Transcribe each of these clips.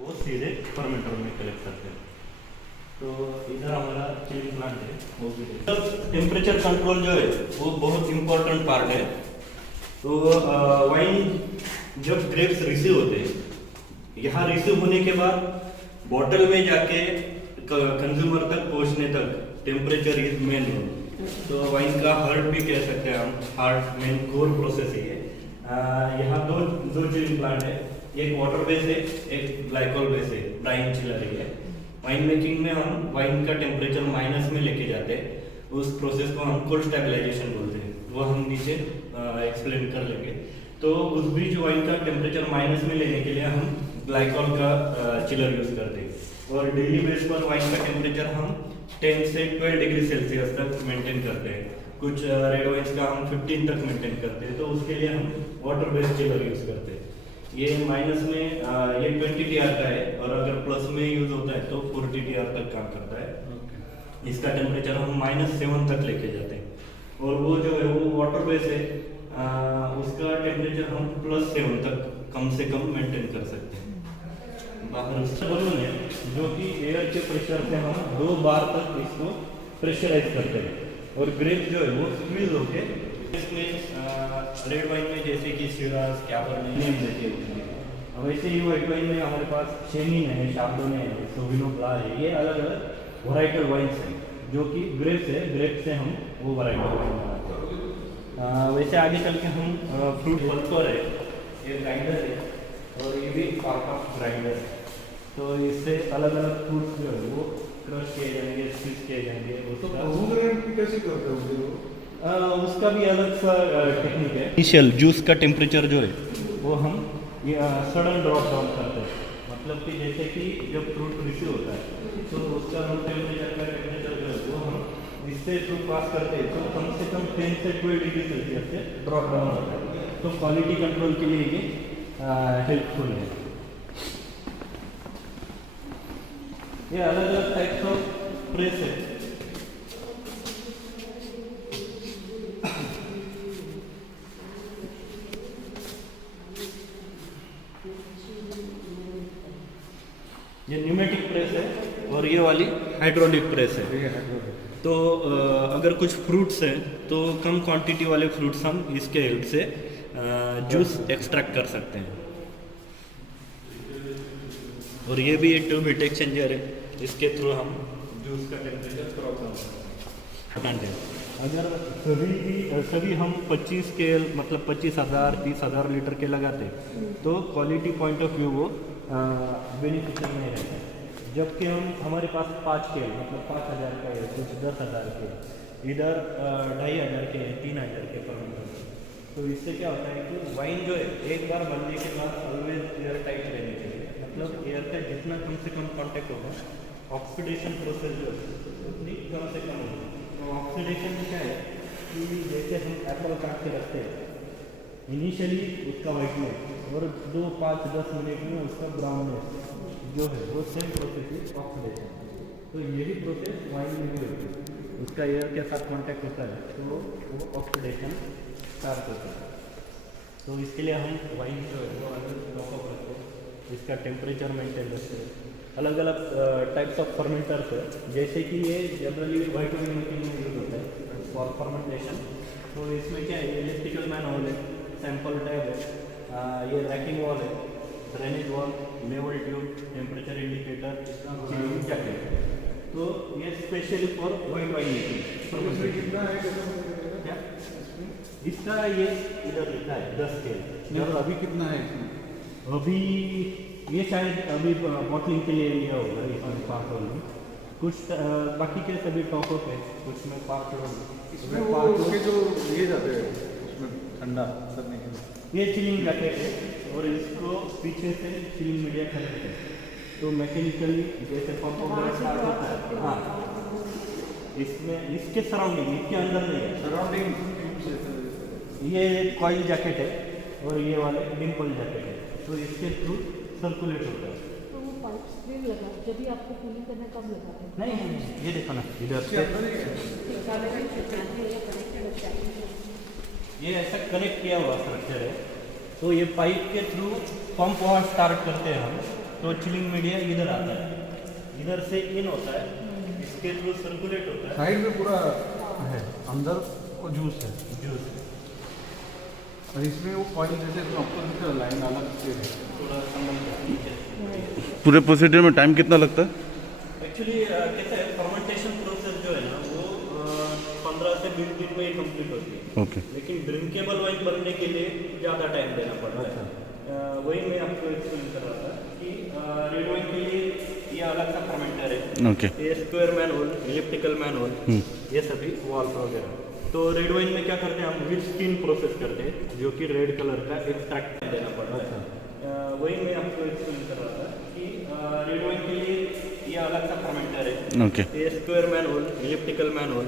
वो सीधे फर्मेंटर में कलेक्ट करते हैं। तो इधर हमारा चिलिंग प्लांट है, वो भी टेम्परेचर कंट्रोल जो है वो बहुत इम्पोर्टेंट पार्ट है। तो वाइन जब ग्रेप्स रिसीव होते हैं, यहाँ रिसीव होने के बाद बॉटल में जाके कंज्यूमर तक पहुँचने तक टेम्परेचर इज मेन रोल। तो वाइन का हार्ट भी कह सकते हैं हम, हार्ट मेन कोर प्रोसेस ही है। यहाँ दो चिलिंग प्लांट है, एक वाटर बेस है, एक ग्लाइकोल बेस है, ड्राइंग चिलरी है। वाइन मेकिंग में हम वाइन का टेम्परेचर माइनस में लेके जाते हैं, उस प्रोसेस को हम कोल्ड स्टेबलाइजेशन बोलते हैं, वो हम नीचे एक्सप्लेन कर लेंगे। तो उस बीच वाइन का टेम्परेचर माइनस में लेने के लिए हम ग्लाइकोल का चिलर यूज करते हैं। और डेली बेस पर वाइन का टेम्परेचर हम 10 से 12 डिग्री सेल्सियस तक मेंटेन करते हैं। कुछ रेड वाइन्स का हम 15 तक मेंटेन करते हैं, तो उसके लिए हम वाटर बेस्ड चिलर यूज करते हैं। ये माइनस में ये 20 TR का है, और अगर प्लस में यूज होता है तो 40 TR तक काम करता है। इसका टेम्परेचर हम -7 तक लेके जाते हैं। और वो जो है वो वाटर बेस है, उसका टेम्परेचर हम +7 तक कम से कम मेंटेन कर सकते हैं। बाहर बलून है जो कि एयर के प्रेशर से हम 2 बार तक इसको प्रेशराइज करते हैं, और ग्रेप जो है वो स्क्वीज होके इसमें रेड वाइन में जैसे कि शिराज, कैबरनेट नेम देते हैं, वैसे ही व्हाइट वाइन में हमारे पास शेनिन है, शार्डोने है, सोविनो ब्लांc है। ये अलग अलग वैरायटल वाइन्स हैं जो कि ग्रेप से हम वो वैरायटल वाइन बनाते हैं। वैसे आगे चल के हम फ्रूट पल्पर है, ये ग्राइंडर है, और ये भी पार्ट ऑफ ग्राइंडर है। तो इससे अलग अलग फ्रूट्स जो है वो क्रश किए जाएंगे, स्क्वीज किए जाएंगे। तो कैसे करते हो? उसका भी अलग सा टेक्निक है। इनिशियल जूस का टेम्परेचर जो है वो हम सडन ड्रॉप डाउन करते हैं, मतलब कि जैसे कि जब फ्रूट रिसीव होता है तो उसका रूम टेम्परेचर जो है वो हम इससे फ्रूट पास करते हैं, तो कम से कम 10 से 12 डिग्री सेल्सियस से ड्रॉप डाउन होता है। तो क्वालिटी कंट्रोल के लिए ये हेल्पफुल है। ये अलग अलग टाइप्स ऑफ प्रेस है। ये न्यूमेटिक प्रेस है, और ये वाली हाइड्रोलिक प्रेस है। तो अगर कुछ फ्रूट्स हैं तो कम क्वांटिटी वाले फ्रूट्स हम इसके हेल्प से जूस एक्सट्रैक्ट कर सकते हैं। और ये भी एक ट्यूब हीट एक्सचेंजर है, इसके थ्रू हम जूस का टेम्परेचर क्रॉप हैं। अगर सभी हम 25 के मतलब 25,000 30,000 लीटर के लगाते तो क्वालिटी पॉइंट ऑफ व्यू वो बेनिफिशियल नहीं रहता है। जबकि हमारे पास 5 के मतलब 5,000 का है, कुछ 10,000 के, इधर 2,500 के, 3,000 के पर। तो इससे क्या होता है कि वाइन जो है एक बार बनने के बाद ऑलवेज एयर टाइट रहने चाहिए, मतलब एयर का जितना कम से कम कॉन्टेक्ट होगा, ऑक्सीडेशन प्रोसेस जो है उतनी कम से कम होगी। तो ऑक्सीडेशन में क्या है कि जैसे हम एप्पल काट के रखते हैं, इनिशियली उसका वाइटनेस और 2, 5, 10 मिनट में उसका ब्राउननेस जो है वो सेम प्रोसेस है ऑक्सीडेशन। तो यही प्रोसेस वाइन में भी होती है, उसका एयर के साथ कांटेक्ट होता है तो वो ऑक्सीडेशन स्टार्ट होता है। तो इसके लिए हम वाइन जो है वो अलग लॉकअप रखते हैं, इसका टेम्परेचर मेंटेन रखते हैं। अलग अलग टाइप्स ऑफ फर्मेंटर्स है, जैसे कि ये जनरली वाइट वाइन मेकिंग में यूज होता है फॉर फर्मेंटेशन। तो इसमें क्या है, इलेक्ट्रिकल मैनहोल है, सैंपल टैब है, ये रैकिंग वॉल है, drainage wall, level tube, temperature indicator, chilling jacket है। तो ये specially for white wine making. कितना है क्या इसका ये इधर लिखा है 10 के। और अभी कितना है इसमें? अभी ये शायद अभी बॉटलिंग के लिए लिया होगा इसमें पार्ट रोल में, कुछ बाकी के सभी टॉप अप है, कुछ में पार्ट रोल। इसमें वो उसके जो ये जाते हैं उसमें ठंडा करने के लिए ये चिलिंग जैकेट है, और इसको पीछे से चिलिंग मीडिया कनेक्ट है। तो मैकेनिकली जैसे पंप वगैरह स्टार्ट होता है, हाँ, इसमें इसके सराउंडिंग, इसके अंदर नहीं है, सराउंडिंग। ये कॉइल जैकेट है और ये वाले डिम्पल जैकेट है, तो इसके थ्रू सर्कुलेट होता है। तो वो पाइप स्प्रे लगा जब भी आपको कूलिंग करना कब लगाते हैं? नहीं, ये देखो ना इधर से ये ऐसा कनेक्ट किया हुआ स्ट्रक्चर है। तो ये पाइप के थ्रू पंप वहाँ स्टार्ट करते हैं हम, तो चिलिंग मीडिया इधर आता है, इधर से इन होता है, इसके थ्रू सर्कुलेट होता है साइड में पूरा है, अंदर वो जूस है। जूस। और इसमें वो कॉइल जैसे आपको दिख रहा लाइन अलग से है। थोड़ा संबंध पूरे प्रोसीजर में टाइम कितना लगता है? एक्चुअली कैसा है, फर्मेंटेशन प्रोसेस जो है ना वो 15 से 20 दिन में ही कंप्लीट होती है। ओके। लेकिन ड्रिंकेबल वाइन बनने के लिए ज़्यादा टाइम देना पड़ता है। वही मैं आपको एक्सप्लेन कर रहा था कि रेड वाइन के लिए ये अलग सा फर्मेंटर है। ओके। ये स्क्वायर मैनहोल, इलिप्टिकल मैनहोल, ये सभी वाल्व वगैरह। तो रेड वाइन में क्या करते हैं हम, विद स्किन प्रोसेस करते हैं, जो कि रेड कलर का एक्सट्रैक्ट देना पड़ता है। वही मैं आपको एक्सप्लेन कर रहा था कि रेड वाइन के लिए ये अलग सा फर्मेंटर है। ओके। ये स्क्वायर मैनहोल, इलिप्टिकल मैनहोल,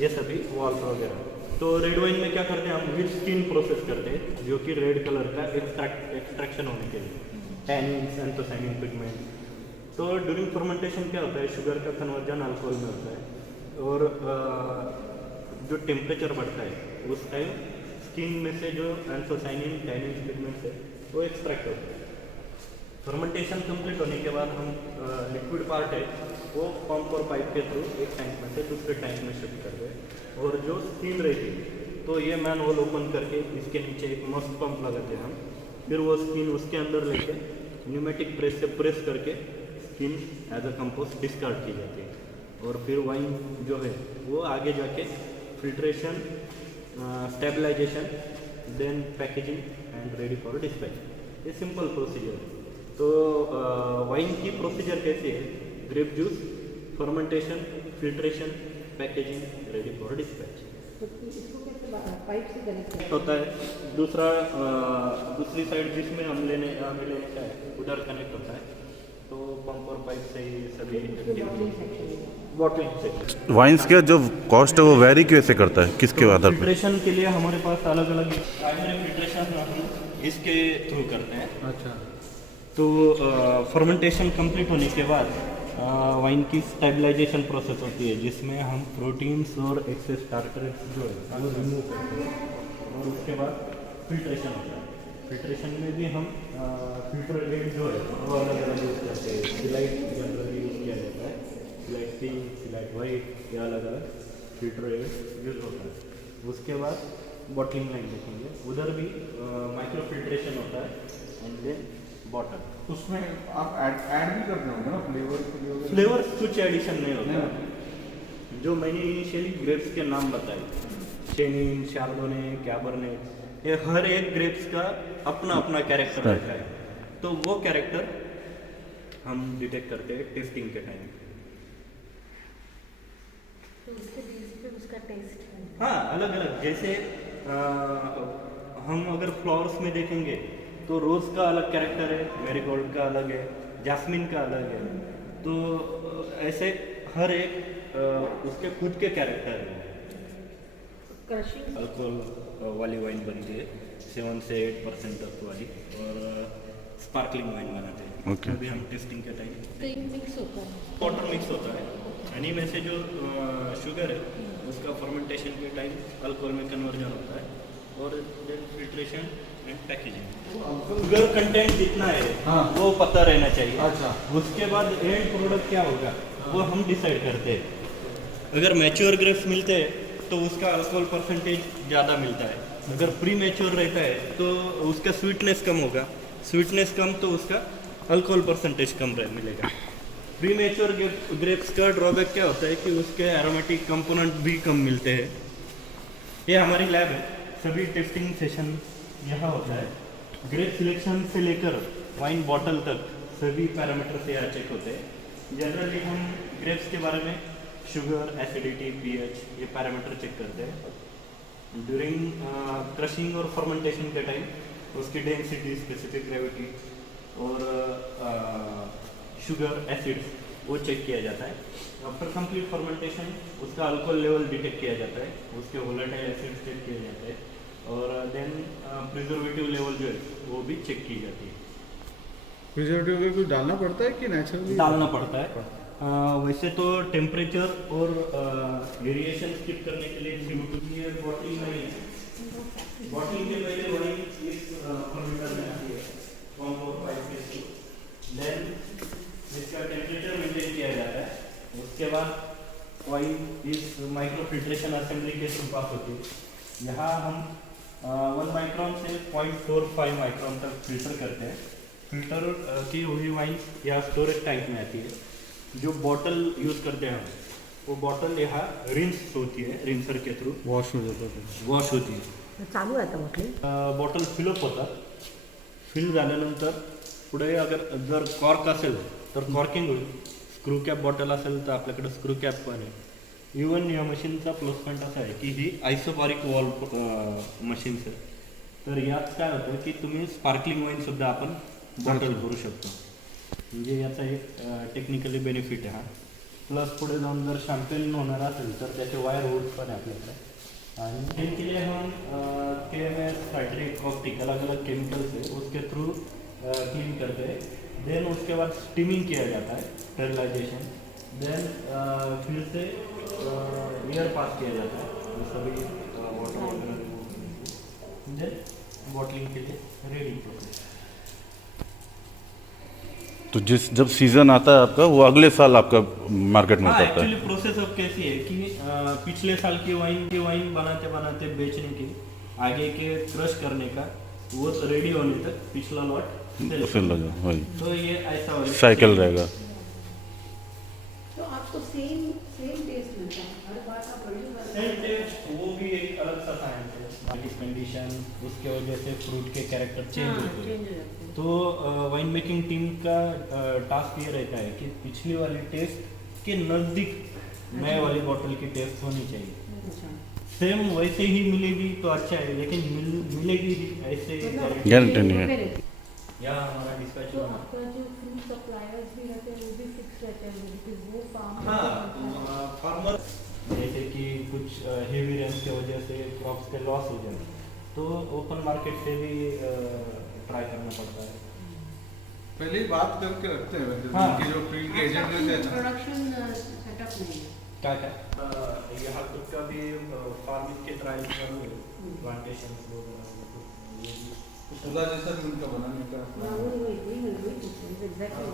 ये सभी वाल्व वगैरह। तो रेड वाइन में क्या करते हैं हम, विद स्किन प्रोसेस करते हैं, जो कि रेड कलर का एक्सट्रैक्शन होने के लिए, टैनिन्स, एंथोसायनिन पिगमेंट। तो ड्यूरिंग फर्मेंटेशन क्या होता है, शुगर का कन्वर्जन अल्कोहल में होता है, और जो टेम्परेचर बढ़ता है उस टाइम स्किन में से जो एंथोसायनिन, टैनिन्स, पिगमेंट्स है वो एक्सट्रैक्ट होता है। फर्मेंटेशन कंप्लीट होने के बाद हम लिक्विड पार्ट है वो पंप और पाइप के थ्रू एक टैंक में से दूसरे टैंक में शिफ्ट करते हैं, और जो स्किन रहती है तो ये मैन होल ओपन करके इसके नीचे एक मस्त पंप लगाते हैं हम, फिर वो स्किन उसके अंदर लेके न्यूमेटिक प्रेस से प्रेस करके skin as a compost discard की जाती है, और फिर वाइन जो है वो आगे जाके filtration, stabilization, then packaging and ready for dispatch. ये सिंपल प्रोसीजर है। तो वाइन की प्रोसीजर कैसी है, grape juice, fermentation, filtration, packaging, ready for dispatch. तो इसको कैसे पाइप से कनेक्ट होता है। दूसरी साइड जिसमें हमें लेने का है उधर कनेक्ट होता है, तो पंप और पाइप से ही सभी बॉटलिंग सेक्शन। वाइन्स का जो कॉस्ट है वो वेरी कैसे करता है, किसके आधार पर? फिल्ट्रेशन के लिए हमारे पास अलग अलग प्राइमरी फिल्ट्रेशन हम इसके थ्रू करते हैं। अच्छा। तो फर्मेंटेशन कंप्लीट होने के बाद वाइन की स्टेबलाइजेशन प्रोसेस होती है, जिसमें हम प्रोटीन्स और एक्सेस स्टार्टर्स जो है वो रिमूव करते हैं, और उसके बाद फिल्ट्रेशन होता है। फिल्ट्रेशन में भी हम फिल्टर रेट जो है वो अलग अलग यूज़ करते हैं। सिलाइट जनरली यूज़ किया जाता है, सिलाइट पिंक, सिलाइट वाइट, ये अलग अलग फिल्टर रेट यूज़ होता है। उसके बाद बॉटलिंग लाइन देखेंगे, उधर भी माइक्रो फिल्ट्रेशन होता है, एंड देन बॉटल। उसमें आप ऐड भी करते होंगे ना फ्लेवर के लिए? फ्लेवर कुछ एडिशन नहीं होता, जो मैंने इनिशियली ग्रेप्स के नाम बताए, शेनिन, शार्डोने, कैबरनेट, ये हर एक ग्रेप्स का अपना अपना कैरेक्टर रहता है, तो वो कैरेक्टर हम डिटेक्ट करते हैं टेस्टिंग के टाइम। तो उसके बेस पे उसका टेस्ट है। हाँ, अलग अलग, जैसे हम अगर फ्लावर्स में देखेंगे तो रोज़ का अलग कैरेक्टर है, मैरीगोल्ड का अलग है, जैस्मिन का अलग है, तो ऐसे हर एक उसके खुद के कैरेक्टर है। क्रशिंग अल्कोहल वाली वाइन बनती है 7 से 8% तक वाली, और स्पार्कलिंग वाइन बनाते हैं। Okay. अभी हम टेस्टिंग के टाइम तो ये मिक्स होता है। वाटर मिक्स होता है, हनी में से जो शुगर है उसका फर्मेंटेशन के टाइम अल्कोहल में कन्वर्जन होता है, और then filtration and packaging. Sugar content कितना है हाँ। वो पता रहना चाहिए। अच्छा। उसके बाद एंड प्रोडक्ट क्या होगा वो हम डिसाइड करते हैं। अगर मैच्योर ग्रेप्स मिलते हैं तो उसका अल्कोहल परसेंटेज ज़्यादा मिलता है, अगर प्री मैच्योर रहता है तो उसका स्वीटनेस कम होगा, स्वीटनेस कम तो उसका अल्कोहल परसेंटेज कम मिलेगा। प्री मैच्योर ग्रेप्स का ड्रॉबैक क्या होता है कि उसके एरोमेटिक कंपोनेंट भी कम मिलते हैं। ये हमारी लैब है, सभी टेस्टिंग सेशन यहाँ होता है। ग्रेप सिलेक्शन से लेकर वाइन बॉटल तक सभी पैरामीटर से यहाँ चेक होते हैं। जनरली हम ग्रेप्स के बारे में शुगर, एसिडिटी, पीएच, ये पैरामीटर चेक करते हैं। ड्यूरिंग क्रशिंग और फर्मेंटेशन के टाइम उसकी डेंसिटी, स्पेसिफिक ग्रेविटी और शुगर, एसिड्स वो चेक किया जाता है। आफ्टर कंप्लीट फर्मेंटेशन उसका अल्कोहल लेवल डिटेक्ट किया जाता है, उसके वोलेटाइल एसिड्स चेक किए जाते हैं, और देन प्रिजर्वेटिव लेवल जो है वो भी चेक की जाती है। प्रिजर्वेटिव में कुछ डालना पड़ता है कि नेचुरली डालना पड़ता है। वैसे तो टेम्परेचर और वेरिएशन स्किप करने के लिए CO2 की बॉटलिंग नहीं है। बॉटलिंग के पहले वाइन इस फर्मेंटर में आती है, पंप और पाइप के थ्रू देन इसका टेम्परेचर मेंटेन किया जाता है। उसके बाद वाइन इस माइक्रो फिल्ट्रेशन असेंबली के थ्रू पास होती है। यहाँ हम 1 माइक्रोन से 0.45 माइक्रोन तक फिल्टर करते हैं। फिल्टर की हुई वाइन यहाँ स्टोरेज टैंक में आती है। जो बॉटल यूज़ करते हैं हम, वो बॉटल यहाँ रिंस होती है, रिंसर के थ्रू वॉश हो जाता है। वॉश होती है। चालू आहे आता म्हटले बॉटल फिलअप होतात. फिल झाल्यानंतर पुढे अगर जर कॉर्क असेल तर कॉर्किंग होईल. स्क्रू कॅप बॉटल असेल तर आपल्याकडे स्क्रू कॅप पण आहे. इवन या मशीनचा प्लस पॉईंट असा आहे की ही आयसोबारिक वॉल मशीन्स आहे. तर यात काय होतं की तुम्ही स्पार्कलिंग वाईनसुद्धा आपण बॉटल भरू शकतो. म्हणजे याचा एक टेक्निकली बेनिफिट आहे हा. प्लस पुढे जाऊन जर शॅम्पेन होणार असेल तर त्याचे वायर होल्स पण आहे आपल्याकडे. आणि इनके लिए हम KMS साइट्रिक ऑप्टिक अलग अलग केमिकल्स है उसके थ्रू क्लीन करते हैं. देन उसके बाद स्टीमिंग किया जाता है, स्टेरिलाइजेशन. देन फिर से एयर पास किया जाता है, वो सभी वाटर वगैरह. देन बॉटलिंग के लिए रेडी प्रोसेस. तो जब सीजन आता है आपका, वो अगले साल आपका मार्केट में हाँ, उतरता है. एक्चुअली प्रोसेस अब कैसी है कि पिछले साल की वाइन बनाते बनाते बेचने के आगे के क्रश करने का वो रेडी होने तक पिछला लॉट फिर लगा वही तो ये ऐसा हो साइकिल रहेगा. तो आपको सेम टेस्ट मिलता है हर बार का प्रोड्यूस सेम टेस्ट. वो भी एक अलग सा साइंस है. मार्केट कंडीशन उसके वजह से फ्रूट के कैरेक्टर चेंज होते हैं. तो वाइन मेकिंग टीम का टास्क ये रहता है कि पिछली वाली टेस्ट के नज़दीक नए वाली बॉटल की टेस्ट होनी चाहिए. सेम वैसे ही मिलेगी तो अच्छा है, लेकिन मिलेगी ही ऐसे गारंटी नहीं है. या हमारा डिस्पैच तो होना. आपका जो फ्रूट सप्लायर्स भी रहते हैं वो भी फिक्स रहते हैं बिकॉज वो फार्म हाँ, फार्मर जैसे कि कुछ हेवी रेन की वजह से क्रॉप्स के लॉस हो जाए तो ओपन मार्केट से भी ट्राई करना पड़ता है. पहले ही बात करके रखते हैं वैसे. हाँ. उनके जो फील्ड के एजेंट रहते हैं ना, प्रोडक्शन सेटअप नहीं है. क्या यहाँ खुद का भी फार्मिंग के ट्रायल कर प्लांटेशन पूरा जैसा भी उनका बनाने का हाँ, वही एग्जैक्टली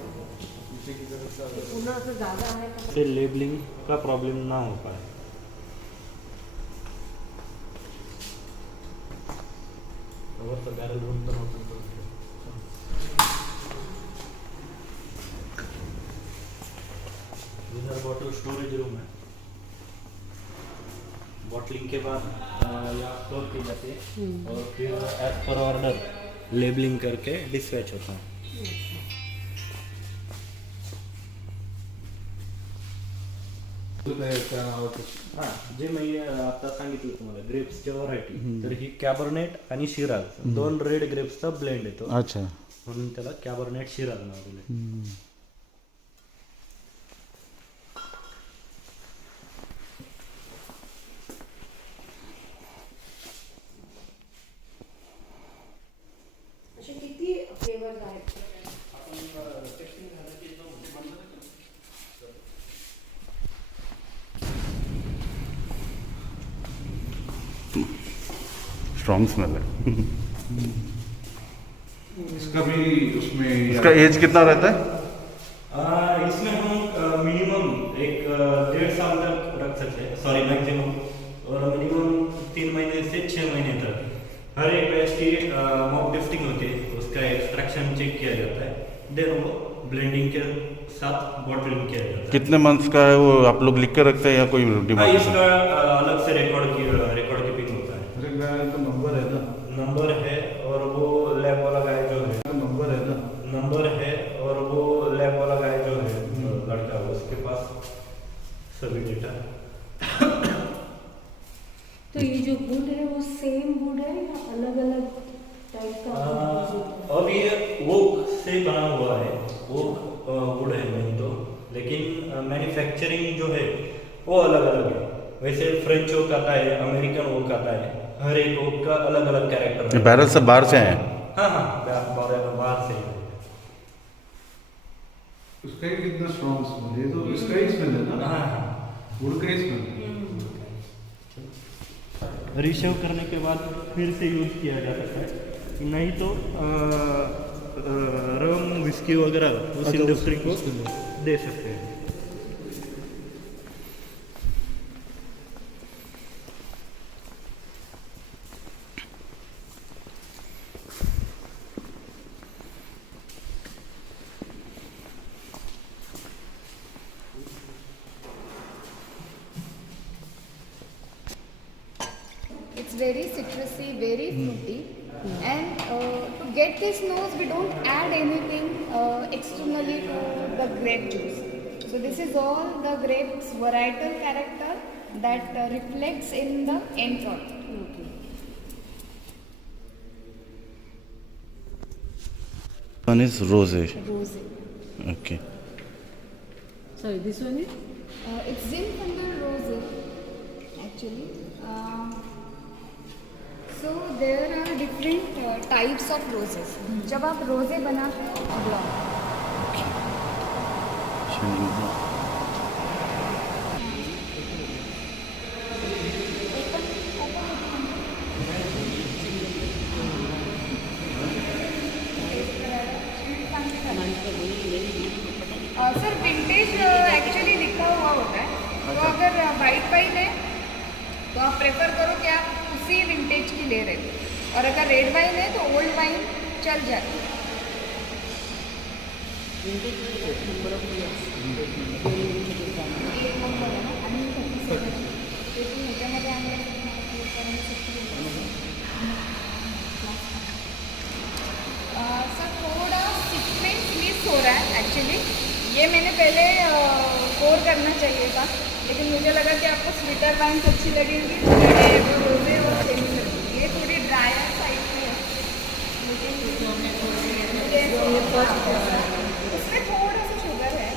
पीछे की तरफ से पुन्हा असं जागा आहे का से लेबलिंग का प्रॉब्लम ना हो पाए. और तो बैरल रूम पर होता है. इधर बॉटल स्टोरेज रूम है. बॉटलिंग के बाद यहाँ स्टोर की जाती है और फिर एज पर ऑर्डर लेबलिंग करके डिस्पैच होता है. हां, जे मी आता सांगितलं तुम्हाला ग्रेप्सच्या व्हरायटी, तर ही कॅबरनेट आणि शिराज दोन रेड ग्रेप्सचा ब्लेंड येतो. अच्छा. म्हणून त्याला कॅबरनेट शिराज नाव दिले. असे किती फ्लेवर्स आहेत स्ट्रॉन्ग स्मेल है. इसका भी उसमें इसका एज कितना रहता है? इसमें हम मिनिमम एक 1.5 साल तक रख सकते हैं. Sorry, maximum. और मिनिमम 3 महीने से 6 महीने तक हर एक बैच की मॉक टेस्टिंग होती है. उसका एक्सट्रैक्शन चेक किया जाता है. देन वो ब्लेंडिंग के साथ बॉटलिंग किया जाता है. कितने मंथ्स का है वो आप लोग लिख कर रखते हैं या कोई हाँ, डिमांड? इसका अलग से रिकॉर्ड कीपिंग होता है. अरे गाय का नंबर है ना, नंबर है और वो लैब वाला गाय जो है नंबर है ना, नंबर है और वो लैब वाला गाय जो है लड़का, उसके पास सभी डेटा है. तो ये जो वुड है वो सेम वुड है या अलग अलग टाइप का अब ये वोक से बना हुआ है. वोक वुड है नहीं तो, लेकिन मैन्युफैक्चरिंग जो है वो अलग अलग है. वैसे फ्रेंच ओक आता है, अमेरिकन ओक आता है. हर एक ओक का अलग अलग कैरेक्टर है. बैरल सब बाहर से आए हैं. हाँ हाँ, बाहर से ही. उसका ही कितना स्ट्रॉन्ग स्मेल है. तो इसका ही स्मेल है ना, हाँ हाँ. वुड का ही स्मेल है. रिशव करने के बाद फिर से यूज किया जा सकता है. नहीं तो रम विस्की वगैरह उस इंडस्ट्री को दे सकते हैं। It's very citrusy, very fruity, and to get this nose, we don't add anything externally to the grape juice. So this is all the grape's varietal character that reflects in the end product. One is rosé. Rose. Okay. Sorry, this one is? It's Zinfandel Rose, actually. So there are different types of roses. जब आप रोजे बनाते हो block Shining. Sir vintage actually लिखा हुआ होता है, तो अगर वाइट वाइन है तो आप प्रेफर करो कि आप उसी विंटेज की ले रहे हो, और अगर रेड वाइन है तो ओल्ड वाइन चल जाती है। एक नंबर है ना, आणि ह्याच्यामध्ये आम्ही सर थोड़ा सीक्वेंस मिस हो रहा है एक्चुअली। ये मैंने पहले कोर करना चाहिए था, लेकिन मुझे लगा कि आपको स्वीटर वाइन्स अच्छी लगेंगी, वो रोजे और सेमी लगेगी। ये थोड़ी ड्रायर साइड में है, उसमें थोड़ा सा शुगर है।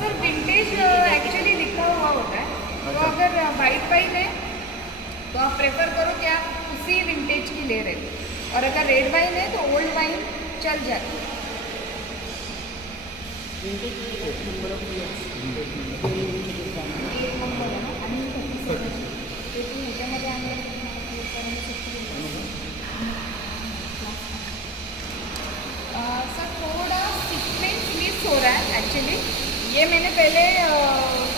सर विंटेज एक्चुअली लिखा हुआ होता है, तो अगर वाइट वाइन है तो आप प्रेफर करो कि आप उसी विंटेज की ले रहे हो, और अगर रेड वाइन है तो ओल्ड वाइन चल जाती है। एक नंबर है ना, आणि ह्याच्यामध्ये आम्ही सर थोड़ा सीक्वेंस मिस हो रहा है एक्चुअली। ये मैंने पहले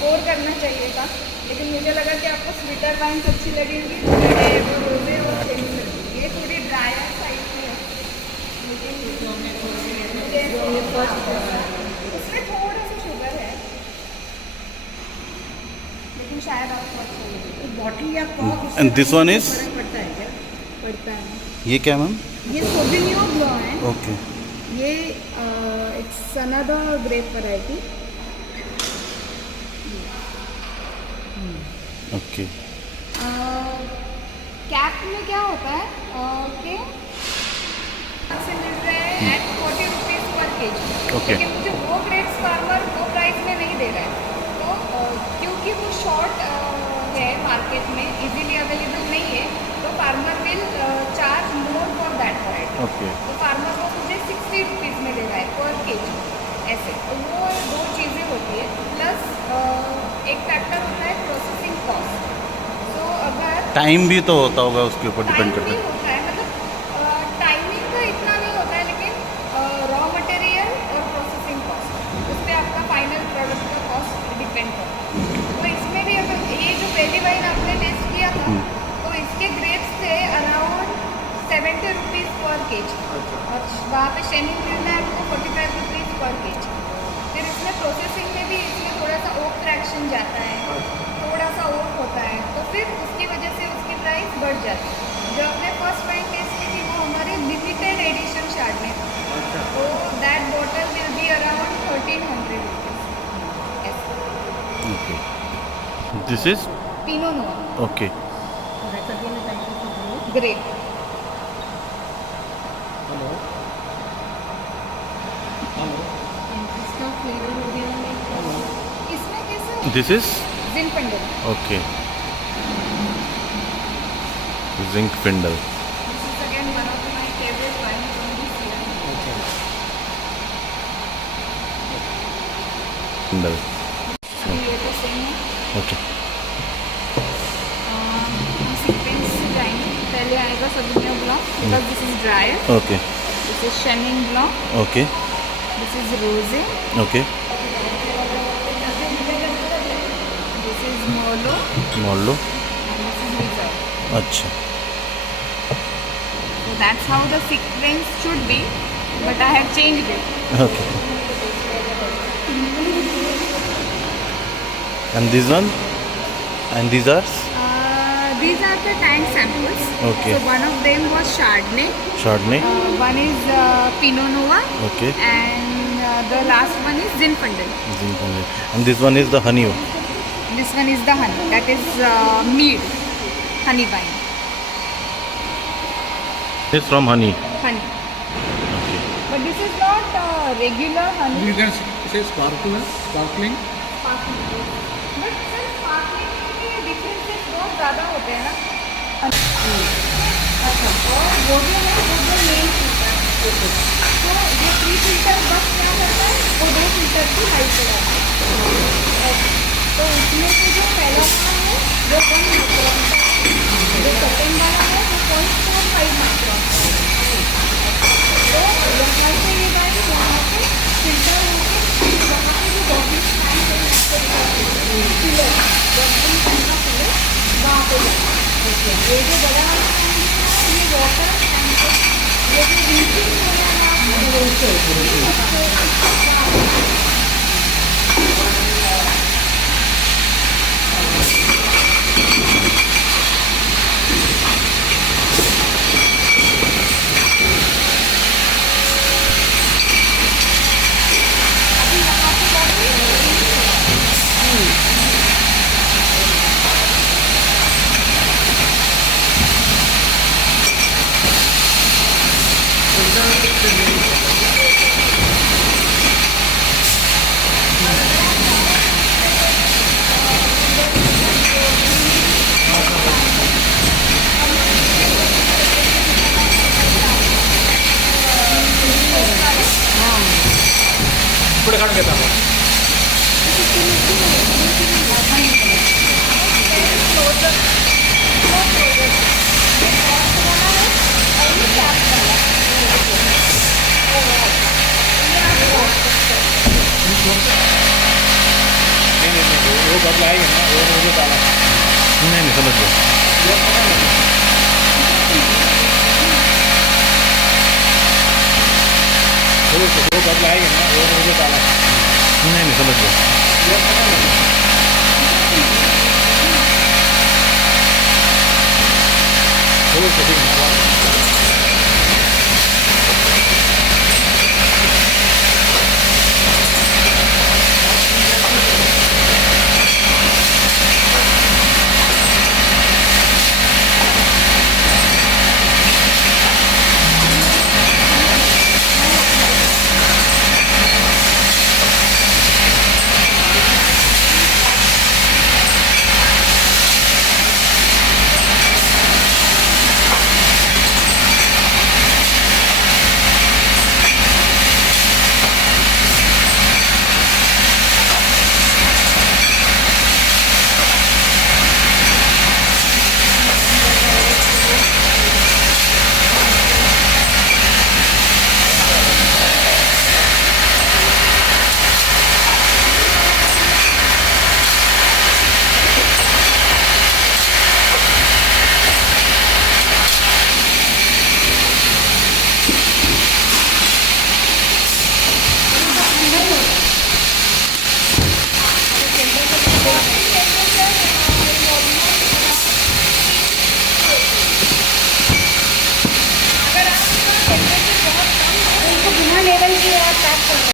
कोर करना चाहिए था, लेकिन मुझे लगा कि आपको स्वीटर वाइन्स अच्छी लगेंगी, वो रोजे और सेमी लगेगी। ये थोड़ी ड्रायर साइड में है, उसमें थोड़ा सा शुगर है, लेकिन शायद आपको अच्छा लगे। बॉटल या Kock And this one is? पड़ता है क्या? पड़ता है। ये क्या मैम? ये सोविनियो ब्लॉ है। ओके. ये it's another grape variety. Okay. Cap में क्या होता है कि से मिल रहे हैं एट 40 रुपीज़ पर केजी, Okay. लेकिन मुझे वो ग्रेप्स फार्मर वो प्राइस में नहीं दे रहा है, तो क्योंकि वो शॉर्ट है मार्केट में, इजीली अवेलेबल नहीं है, तो farmer will charge more for that variety. Okay. तो फार्मर वो मुझे 60 रुपीज़ में दे रहा है पर केजी, ऐसे। तो वो दो चीज़ें होती है, प्लस एक फैक्टर होता है प्रोसेसिंग कॉस्ट। तो अगर टाइम भी तो होता होगा, उसके ऊपर डिपेंड टाइम करता भी है. होता है, मतलब टाइमिंग का इतना नहीं होता है, लेकिन रॉ मटेरियल और प्रोसेसिंग कॉस्ट, उस पर आपका फाइनल प्रोडक्ट का कॉस्ट डिपेंड करता है। तो इसमें भी अगर ये जो पहली वाइन आपने टेस्ट किया था, तो इसके ग्रेप्स थे अराउंड 70 रुपीज़ पर केजी, और वहाँ पे शेनिंग मिल रहा है आपको 45 रुपीज़ पर केजी। फिर इसमें प्रोसेसिंग में भी इसमें थोड़ा सा ओक ट्रैक्शन जाता है, थोड़ा सा ओक होता है, तो फिर उसकी वजह से उसकी प्राइस बढ़ जाती है। जो हमने फर्स्ट वाइन टेस्ट की थी वो हमारी लिमिटेड एडिशन शार्डने था, तो that bottle will be around 1300 rupees ऐसा। Okay. This is pinot noir okay. Grape. इसका फ्लेवर हो गया इसमें कैसे this is zinfandel. Okay. Zinfandel. This is again one of my favorite wines from this year. फिंडल. ये तो same है। Okay. because this is dryer. Okay. This is Chenin Blanc. Okay. This is Rosé. Okay. This is Merlot. Merlot. And this is Reserve. अच्छा. So that's how the sequence should be, but I have changed it. Okay. And this one? And these are? These are the tank samples. Okay. So one of them was Chardonnay. Chardonnay. One is Pinot Noir. Okay. And the last one is Zinfandel. And this one is the honey. This one is the honey. That is mead, honey wine. This from honey. Honey. But this is not regular honey. You can say sparkling. But sir, sparkling के differences बहुत ज़्यादा होते हैं ना. अच्छा. और वो जो है वो जो main filter है. तो ये प्री फिल्टर बस क्या करता है? वो 2 फिल्टर की हाइट पे जाता है. तो उसमें से जो पहला वाला है वो 1 माइक्रोन का है. जो सेकंड वाला है वो 0.45 माइक्रोन का है. तो यहाँ से ये गाड़ी यहाँ पे फिल्टर होके वहाँ पे जो बॉडी स्टैंड है फिलर बॉडी स्टैंड का फिलर वहाँ पे जाता है. ये जो बड़ा वाला टैंक है ये वाटर टैंक है. ये जो रीचिंग हो रहा है पुढे काढून घेता वो बदलाएंगे ना वो मुझे डाला नहीं समझ गया. वो बदलाएंगे ना वो मुझे डाला नहीं समझ गया. वो सेटिंग लेवल की और